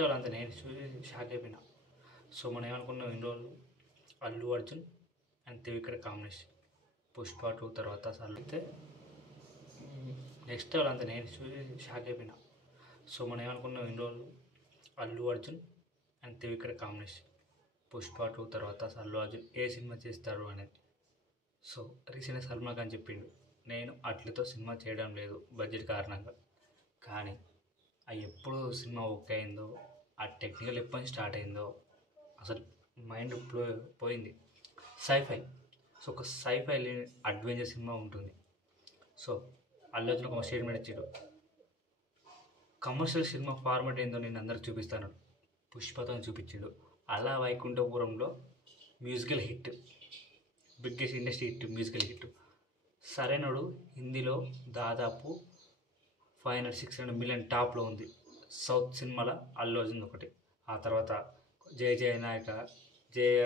Level అంతే. నేను చూసి షాక్ అయిపోయినా. సో మనం ఏమనుకున్నాం ఇన్ని రోజులు అల్లు అర్జున్ అండ్ త్రివిక్రమ్ కాంబినేషన్ పుష్ప 2 తర్వాత అసలు అయితే నెక్స్ట్ లెవెల్ అంతే. నేను చూసి షాక్ అయిపోయినా. సో మనం ఏమనుకున్నాం ఇన్ని రోజులు అల్లు అర్జున్ అండ్ త్రివిక్రమ్ కాంబినేషన్ పుష్ప 2 తర్వాత అసలు అల్లు అర్జున్ ఏ సినిమా చేస్తారు అనేది. సో రీసెంట్గా సల్మాన్ ఖాన్ చెప్పిండు నేను అట్లతో సినిమా చేయడం లేదు బడ్జెట్ కారణంగా. కానీ అది ఎప్పుడు సినిమా ఓకే అయిందో, ఆ టెక్నికల్ ఎప్పటి నుంచి స్టార్ట్ అయిందో అసలు మైండ్ పోయింది. సైఫై. సో ఒక సైఫై అడ్వెంచర్ సినిమా ఉంటుంది. సో అల్లు అర్జున్ ఒక స్టేట్మెంట్ ఇచ్చాడు, కమర్షియల్ సినిమా ఫార్మాట్ ఏందో నేను అందరికి చూపిస్తాను. పుష్పతో చూపించాడు. అలా వైకుంఠపురంలో musical hit, biggest industry hit, musical hit. Sarrainodu హిందీలో దాదాపు 500-600 మిలియన్ టాప్లో ఉంది. సౌత్ సినిమాలో అల్లు అర్జున్ ఒకటి. ఆ తర్వాత జయ జయ నాయక, జయ,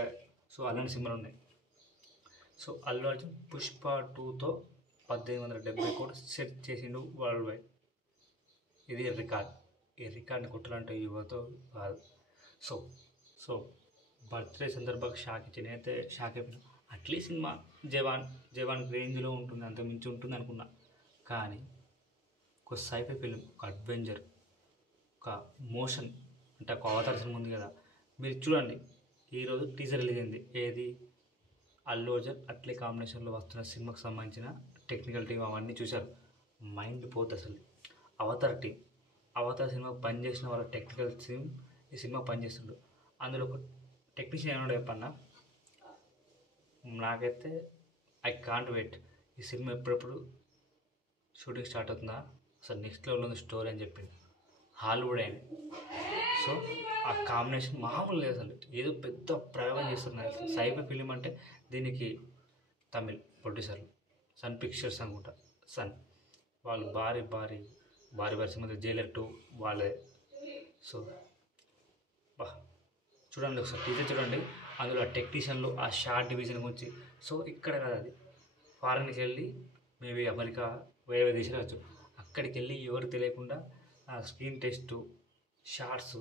సో అలాంటి సినిమాలు ఉన్నాయి. సో అల్లు అర్జున్ పుష్ప 2తో 1870 కోట్లు సెట్ చేసిండు వరల్డ్ వైడ్. ఇది రికార్డ్. ఈ రికార్డ్ని కొట్టాలంటే యువతో కాదు. సో సో బర్త్డే సందర్భంగా షాక్ ఇచ్చి నేనైతే షాక్ అయిపోయినా. అట్లీ సినిమా జవాన్ రేంజ్లో ఉంటుంది, అంత మించి ఉంటుంది అనుకున్నా. కానీ ఒక సైఫై ఫిలిం, ఒక అడ్వెంచర్, ఒక మోషన్ అంటే ఒక అవతార సినిమా ఉంది కదా, మీరు చూడండి. ఈరోజు టీజర్ రిలీజ్ అయింది. ఏది? అల్లు అర్జున్ అట్లీ కాంబినేషన్లో వస్తున్న సినిమాకి సంబంధించిన టెక్నికల్ టీం అవన్నీ చూశారు. మైండ్ పోద్ది అసలు. అవతార్ సినిమా పనిచేసిన వాళ్ళ టెక్నికల్ టీమ్ ఈ సినిమా పనిచేస్తుండ్రు. అందులో ఒక టెక్నీషియన్ ఏమన్నా చెప్పన్నా, నాకైతే ఐ కాంట్ వెయిట్, ఈ సినిమా ఎప్పుడెప్పుడు షూటింగ్ స్టార్ట్ అవుతుందా, అసలు నెక్స్ట్ లెవెల్ ఉంది స్టోరీ అని చెప్పింది. హాలీవుడ్ అయింది. సో ఆ కాంబినేషన్ మామూలు లేదు అసలు. ఏదో పెద్ద ప్రయోగం చేస్తున్నారు. సైఫై ఫిలిం అంటే దీనికి తమిళ్ ప్రొడ్యూసర్లు సన్ పిక్చర్స్ అనుకుంటా, వాళ్ళు భారీ సినిమా జైలర్ 2 వాళ్ళే. సో బా చూడండి, ఒకసారి టీజర్ చూడండి. అందులో ఆ టెక్నీషియన్లు, ఆ షార్ట్ డివిజన్ గురించి. సో ఇక్కడ కాదు, అది ఫారెన్కి వెళ్ళి మేబీ అమెరికా, వేరే దేశాలు వచ్చు, అక్కడికి వెళ్ళి ఎవరు తెలియకుండా స్క్రీన్ టెస్టు, షార్ట్స్,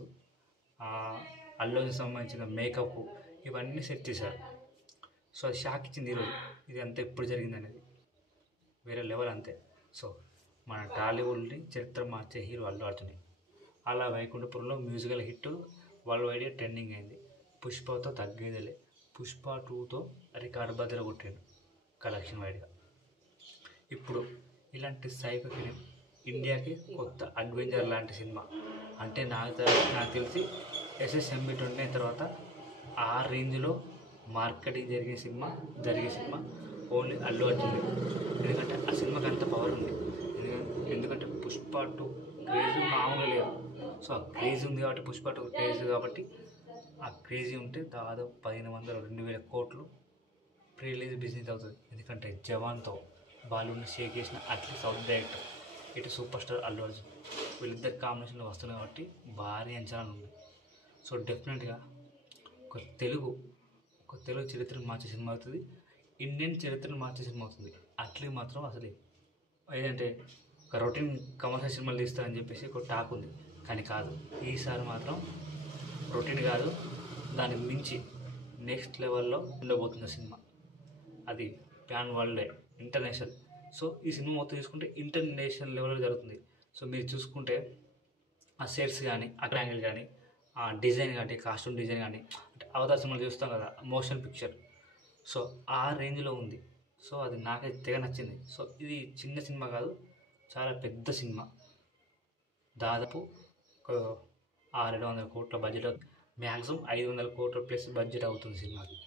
అల్లు అర్జున్కి సంబంధించిన మేకప్ ఇవన్నీ సెట్ చేశారు. సో అది షాక్ ఇచ్చింది ఈరోజు. ఇది అంతా ఎప్పుడు జరిగింది అనేది వేరే లెవెల్ అంతే. సో మన టాలీవుడ్ని చరిత్ర మార్చే హీరో అల్లు అర్జున్. అలా వైకుంఠపురంలో మ్యూజికల్ హిట్ వరల్డ్ వైడ్గా ట్రెండింగ్ అయింది. పుష్పతో తగ్గేదిలే. పుష్ప 2తో రికార్డు బద్దలు కొట్టాడు కలెక్షన్ వైడ్గా. ఇప్పుడు ఇలాంటి సైఫై ఫిలిం ఇండియాకి కొత్త అడ్వెంచర్ లాంటి సినిమా అంటే నాకు తెలిసి SSMB20 తర్వాత ఆ రేంజ్లో మార్కెటింగ్ జరిగే సినిమా ఓన్లీ అల్లు అర్జున్. ఎందుకంటే ఆ సినిమాకి అంత పవర్ ఉంది. ఎందుకంటే పుష్ప 2 క్రేజ్ మామూలుగా లేదు. సో ఆ క్రేజ్ ఉంది కాబట్టి, పుష్ప 2 క్రేజ్ కాబట్టి, ఆ క్రేజీ ఉంటే దాదాపు 1500-2000 కోట్లు ప్రీ రిలీజ్ బిజినెస్ అవుతుంది. ఎందుకంటే జవాన్తో బాలీవుడ్ని షేక్ చేసిన అట్లీ సౌత్ డైరెక్టర్, ఇటు సూపర్ స్టార్ అల్లు అర్జున్, వీళ్ళిద్దరు కాంబినేషన్లో వస్తున్నాయి కాబట్టి భారీ అంచనాలు ఉన్నాయి. సో డెఫినెట్గా ఒక తెలుగు చరిత్రను మార్చే సినిమా అవుతుంది. ఇండియన్ చరిత్రను మార్చే సినిమా అవుతుంది. అట్లీ మాత్రం అసలు ఏదంటే ఒక రొటీన్ కమర్షియల్ సినిమాలు తీస్తారని చెప్పేసి ఒక టాక్ ఉంది. కానీ కాదు, ఈసారి మాత్రం రొటీన్ కాదు, దాన్ని మించి నెక్స్ట్ లెవెల్లో ఉండబోతున్న సినిమా. అది ప్యాన్ వరల్డ్, ఇంటర్నేషనల్. సో ఈ సినిమా మొత్తం చూసుకుంటే ఇంటర్నేషనల్ లెవెల్లో జరుగుతుంది. సో మీరు చూసుకుంటే ఆ సెట్స్ కానీ, ఆ యాంగిల్ కానీ, ఆ డిజైన్ కానీ, కాస్ట్యూమ్ డిజైన్ కానీ, అంటే అవతార సినిమాలు చూస్తాం కదా, మోషన్ పిక్చర్, సో ఆ రేంజ్లో ఉంది. సో అది నాకైతే తెగ నచ్చింది. సో ఇది చిన్న సినిమా కాదు, చాలా పెద్ద సినిమా. దాదాపు ఒక 600-700 కోట్ల బడ్జెట్, మ్యాక్సిమం 500 కోట్ల ప్లస్ బడ్జెట్ అవుతుంది సినిమాకి.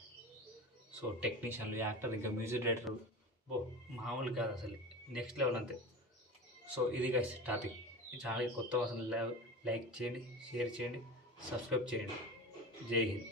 సో టెక్నీషియన్లు, యాక్టర్, ఇంకా మ్యూజిక్ డైరెక్టర్ మామూలు కాదు అసలు, నెక్స్ట్ లెవెల్ అంతే. సో ఇది గైస్ టాపిక్. ఈ ఛానల్కి కొత్త అసలు లైక్ చేయండి, షేర్ చేయండి, సబ్స్క్రైబ్ చేయండి. జై హింద్.